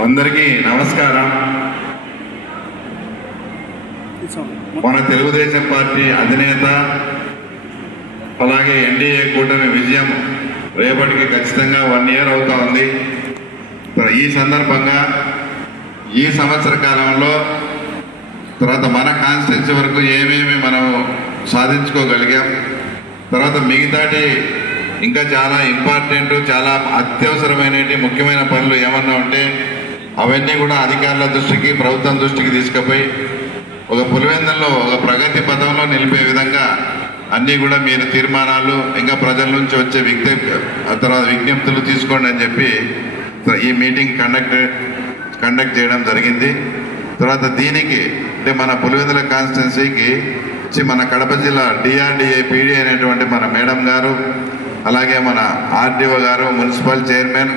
అందరికీ నమస్కారం. మన తెలుగుదేశం పార్టీ అధినేత అలాగే ఎన్డీఏ కూటమి విజయం రేపటికి ఖచ్చితంగా 1 year అవుతా ఉంది. ఈ సందర్భంగా ఈ సంవత్సర కాలంలో తర్వాత మన కాన్స్టిట్యూన్సీ వరకు ఏమేమి మనం సాధించుకోగలిగాం, తర్వాత మిగతాటి ఇంకా చాలా ఇంపార్టెంట్ చాలా అత్యవసరమైనటి ముఖ్యమైన పనులు ఏమన్నా ఉంటే అవన్నీ కూడా అధికారుల దృష్టికి ప్రభుత్వం దృష్టికి తీసుకుపోయి ఒక పులివెందుల్లో ఒక ప్రగతి పథంలో నిలిపే విధంగా అన్నీ కూడా మీరు తీర్మానాలు ఇంకా ప్రజల నుంచి వచ్చే తర్వాత విజ్ఞప్తులు తీసుకోండి అని చెప్పి ఈ మీటింగ్ కండక్ట్ చేయడం జరిగింది. తర్వాత దీనికి అంటే మన పులివెందుల కాన్స్టిట్యున్సీకి మన కడప జిల్లా డిఆర్డిఏ పీడీ అనేటువంటి మన మేడం గారు, అలాగే మన ఆర్డీఓ గారు, మున్సిపల్ చైర్మన్,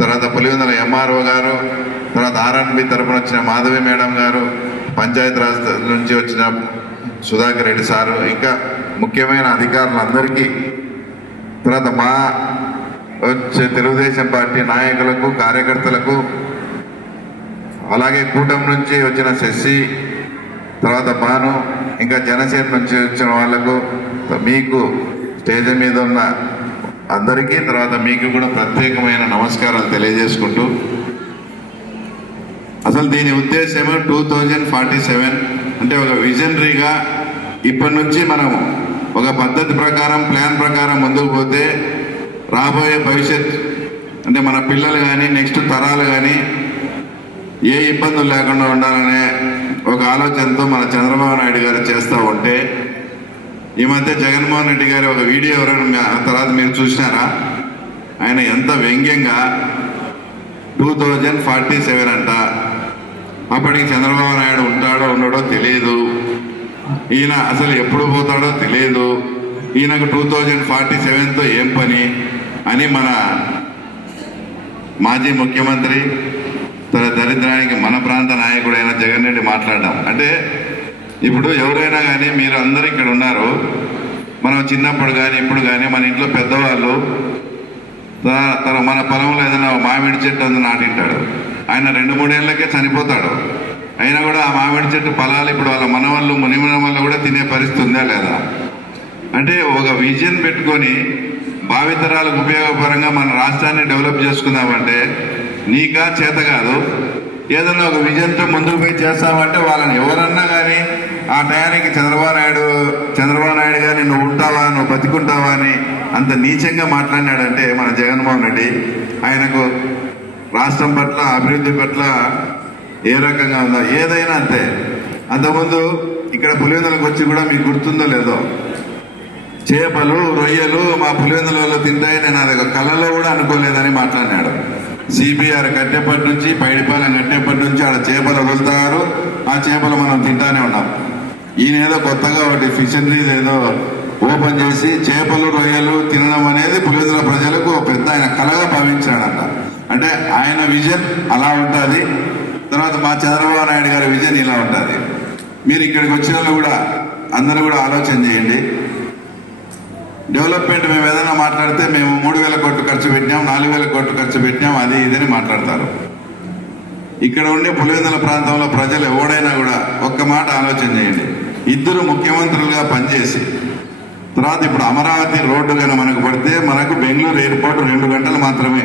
తర్వాత పులివెందుల ఎంఆర్ఓ గారు, తర్వాత ఆర్ఎన్బి తరఫున వచ్చిన మాధవి మేడం గారు, పంచాయతీరాజ్ నుంచి వచ్చిన సుధాకర్ రెడ్డి సారు, ఇంకా ముఖ్యమైన అధికారులందరికీ, తర్వాత మా వచ్చే తెలుగుదేశం పార్టీ నాయకులకు కార్యకర్తలకు, అలాగే కూటమి నుంచి వచ్చిన శశి, తర్వాత భాను, ఇంకా జనసేన నుంచి వచ్చిన వాళ్లకు, మీకు స్టేజ్ మీద ఉన్న అందరికీ తర్వాత మీకు కూడా ప్రత్యేకమైన నమస్కారాలు తెలియజేసుకుంటూ, అసలు దీని ఉద్దేశం 2047 అంటే ఒక విజనరీగా ఇప్పటి నుంచి మనం ఒక పద్ధతి ప్రకారం ప్లాన్ ప్రకారం ముందుకు పోతే రాబోయే భవిష్యత్ అంటే మన పిల్లలు కానీ నెక్స్ట్ తరాలు కానీ ఏ ఇబ్బందులు లేకుండా ఉండాలనే ఒక ఆలోచనతో మన చంద్రబాబు నాయుడు గారు చేస్తూ ఉంటే, ఈ మధ్య జగన్మోహన్ రెడ్డి గారి ఒక వీడియో ఎవరైనా తర్వాత మీరు చూసినారా? ఆయన ఎంత వ్యంగ్యంగా 2047 అంట, అప్పటికి చంద్రబాబు నాయుడు ఉంటాడో ఉండడో తెలియదు, ఈయన అసలు ఎప్పుడు పోతాడో తెలియదు, ఈయనకు 2047తో ఏం పని అని మన మాజీ ముఖ్యమంత్రి తన దరిద్రానికి మన ప్రాంత నాయకుడైన జగన్ రెడ్డి మాట్లాడడం అంటే, ఇప్పుడు ఎవరైనా కానీ మీరు అందరూ ఇక్కడ ఉన్నారు, మనం చిన్నప్పుడు కానీ ఇప్పుడు కానీ మన ఇంట్లో పెద్దవాళ్ళు మన పొలంలో ఏదైనా మామిడి చెట్టు అందు నాటింటాడు, ఆయన 2-3 ఏళ్ళకే చనిపోతాడు, అయినా కూడా ఆ మామిడి చెట్టు ఫలాలు ఇప్పుడు వాళ్ళ మనవాళ్ళు మునిమనవాళ్ళు కూడా తినే పరిస్థితి ఉందా లేదా? అంటే ఒక విజన్ పెట్టుకొని భావితరాలకు ఉపయోగపరంగా మన రాష్ట్రాన్ని డెవలప్ చేసుకుందామంటే నీకా చేత కాదు, ఏదన్నా ఒక విజన్తో ముందుకు పోయి చేస్తామంటే వాళ్ళని ఎవరన్నా కానీ ఆ టయానికి చంద్రబాబు నాయుడు గారిని నువ్వు ఉంటావా, నువ్వు బతికుంటావా అని అంత నీచంగా మాట్లాడినాడంటే మన జగన్మోహన్ రెడ్డి, ఆయనకు రాష్ట్రం పట్ల అభివృద్ధి పట్ల ఏ రకంగా ఉందో ఏదైనా అంతే. అంతకుముందు ఇక్కడ పులివెందులకు వచ్చి కూడా మీకు గుర్తుందో లేదో, చేపలు రొయ్యలు మా పులివెందులలో తింటాయి, నేను అది కళ్ళలో కూడా అనుకోలేదని మాట్లాడినాడు. సిబిఆర్ కట్టేపటి నుంచి పైడిపాలెం కట్టేపటి నుంచి ఆడ చేపలు వదులుతారు, ఆ చేపలు మనం తింటానే ఉన్నాం. ఈయన ఏదో కొత్తగా ఒకటి ఫిషనరీ ఏదో ఓపెన్ చేసి చేపలు రొయ్యలు తినడం అనేది పులివెందుల ప్రజలకు పెద్ద ఆయన కళగా భావించాడంట. అంటే ఆయన విజన్ అలా ఉంటుంది, తర్వాత మా చంద్రబాబు నాయుడు గారి విజన్ ఇలా ఉంటుంది. మీరు ఇక్కడికి వచ్చిన వాళ్ళు కూడా అందరూ కూడా ఆలోచన చేయండి. డెవలప్మెంట్ మేము ఏదైనా మాట్లాడితే మేము 3,000 కోట్లు ఖర్చు పెట్టినాం, 4,000 కోట్లు ఖర్చు పెట్టినాం, అది ఇదని మాట్లాడతారు. ఇక్కడ ఉండే పులివెందుల ప్రాంతంలో ప్రజలు ఎవడైనా కూడా ఒక్క మాట ఆలోచన చేయండి. ఇద్దరు ముఖ్యమంత్రులుగా పనిచేసి తర్వాత ఇప్పుడు అమరావతి రోడ్డు కానీ మనకు పడితే మనకు బెంగళూరు ఎయిర్పోర్ట్ 2 గంటలు మాత్రమే,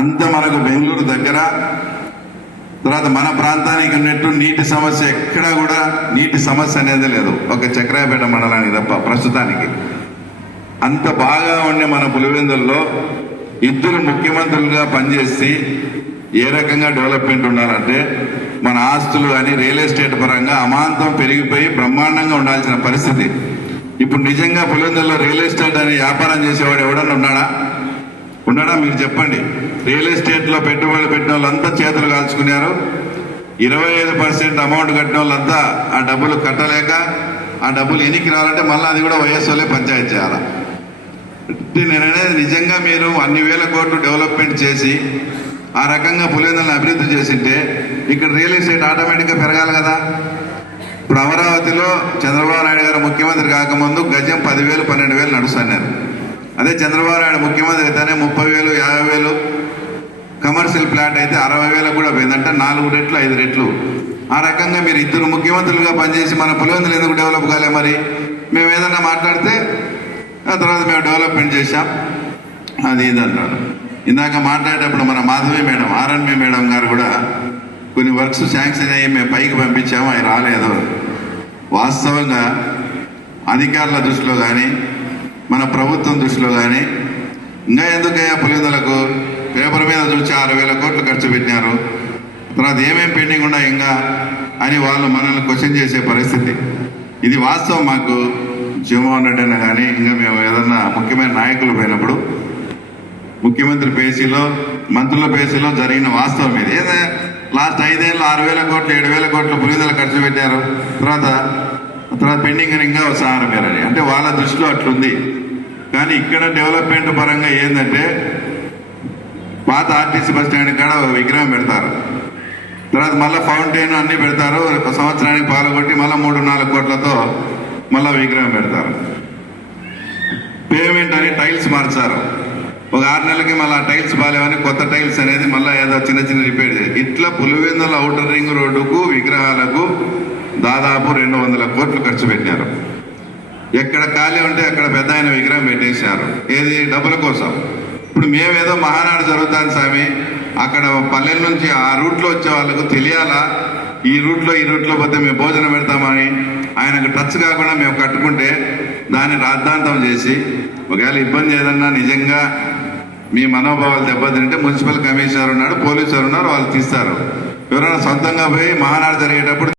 అంత మనకు బెంగళూరు దగ్గర. తర్వాత మన ప్రాంతానికి ఉన్నట్టు నీటి సమస్య ఎక్కడా కూడా నీటి సమస్య అనేది లేదు, ఒక చక్రాయపేట మండలానికి తప్ప ప్రస్తుతానికి. అంత బాగా ఉండే మన పులివెందుల్లో ఇద్దరు ముఖ్యమంత్రులుగా పనిచేసి ఏ రకంగా డెవలప్మెంట్ ఉండాలంటే మన ఆస్తులు కానీ రియల్ ఎస్టేట్ పరంగా అమాంతం పెరిగిపోయి బ్రహ్మాండంగా ఉండాల్సిన పరిస్థితి. ఇప్పుడు నిజంగా పులివెందుల్లో రియల్ ఎస్టేట్ అని వ్యాపారం చేసేవాడు ఎవడన్నా ఉన్నాడా? మీరు చెప్పండి. రియల్ ఎస్టేట్లో పెట్టుబడులు పెట్టిన వాళ్ళంతా చేతులు కాల్చుకున్నారు. 25% అమౌంట్ కట్టిన వాళ్ళంతా ఆ డబ్బులు కట్టలేక ఆ డబ్బులు ఎనికి రావాలంటే మళ్ళీ అది కూడా వైఎస్ఓలే పంచాయతీ చేయాలి. నేను అనేది నిజంగా మీరు అన్ని వేల కోట్లు డెవలప్మెంట్ చేసి ఆ రకంగా పులివెందులను అభివృద్ధి చేసింటే ఇక్కడ రియల్ ఎస్టేట్ ఆటోమేటిక్గా పెరగాలి కదా. ఇప్పుడు అమరావతిలో చంద్రబాబు నాయుడు గారు ముఖ్యమంత్రి కాకముందు గజం 10,000 12,000 నడుస్తున్నారు. అదే చంద్రబాబు నాయుడు ముఖ్యమంత్రి అయితేనే 30,000 50,000 కమర్షియల్ ప్లాట్ అయితే 60,000 కూడా పోయిందంటే 4 రెట్లు 5 రెట్లు. ఆ రకంగా మీరు ఇద్దరు ముఖ్యమంత్రులుగా పనిచేసి మన పులివెందులు ఎందుకు డెవలప్ కాలే? మరి మేము ఏదన్నా మాట్లాడితే ఆ తర్వాత మేము డెవలప్మెంట్ చేశాం అది ఇది అంటారు. ఇందాక మాట్లాడేటప్పుడు మన మాధవి మేడం, ఆర్ఎన్బి మేడం గారు కూడా కొన్ని వర్క్స్ శాంక్షన్ అయ్యి మేము పైకి పంపించాము, అవి రాలేదు. వాస్తవంగా అధికారుల దృష్టిలో కానీ మన ప్రభుత్వం దృష్టిలో కానీ ఇంకా ఎందుకయ్యా పులివెందులకు పేపర్ మీద చూసి 6,000 కోట్లు ఖర్చు పెట్టినారు, తర్వాత ఏమేమి పెండింగ్ ఉన్నాయి ఇంకా అని వాళ్ళు మనల్ని క్వశ్చన్ చేసే పరిస్థితి. ఇది వాస్తవం. మాకు జగన్మోహన్ రెడ్డి అన్న కానీ ఇంకా మేము ఏదన్నా ముఖ్యమైన నాయకులు పోయినప్పుడు ముఖ్యమంత్రి పేసీలో మంత్రుల పేసీలో జరిగిన వాస్తవం ఇది. ఏదో లాస్ట్ 5 ఏళ్ళు 6,000 కోట్లు 7,000 కోట్లు పులివెందులు ఖర్చు పెట్టారు, తర్వాత పెండింగ్ అని ఇంకా వస్తారు మీరు అని. అంటే వాళ్ళ దృష్టిలో అట్లుంది. కానీ ఇక్కడ డెవలప్మెంట్ పరంగా ఏంటంటే పాత ఆర్టీసీ బస్ స్టాండ్ కాడ విగ్రహం పెడతారు, తర్వాత మళ్ళీ ఫౌంటైన్ అన్నీ పెడతారు, సంవత్సరానికి పాల్గొట్టి మళ్ళీ 3-4 కోట్లతో మళ్ళీ విగ్రహం పెడతారు. పేమెంట్ అని టైల్స్ మార్చారు, ఒక 6 నెలలకి మళ్ళీ ఆ టైల్స్ బాగాలేవని కొత్త టైల్స్ అనేది మళ్ళీ ఏదో చిన్న రిపేర్ చేసి ఇట్లా పులివెందుల ఔటర్ రింగ్ రోడ్డుకు విగ్రహాలకు దాదాపు 200 కోట్లు ఖర్చు పెట్టారు. ఎక్కడ ఖాళీ ఉంటే అక్కడ పెద్ద ఆయన విగ్రహం పెట్టేశారు. ఏది? డబ్బుల కోసం. ఇప్పుడు మేమేదో మహానాడు జరుగుతాను స్వామి, అక్కడ పల్లెల నుంచి ఆ రూట్లో వచ్చే వాళ్ళకు తెలియాలా ఈ రూట్లో పోతే మేము భోజనం పెడతామని. ఆయనకు టచ్ కాకుండా మేము కట్టుకుంటే దాన్ని రాద్ధాంతం చేసి ఒకవేళ ఇబ్బంది ఏదన్నా నిజంగా మీ మనోభావాలు దెబ్బతింటే మున్సిపల్ కమిషనర్ ఉన్నాడు, పోలీసులు ఉన్నారు, వాళ్ళు తీస్తారు. ఎవరైనా సొంతంగా పోయి మహానాడు జరిగేటప్పుడు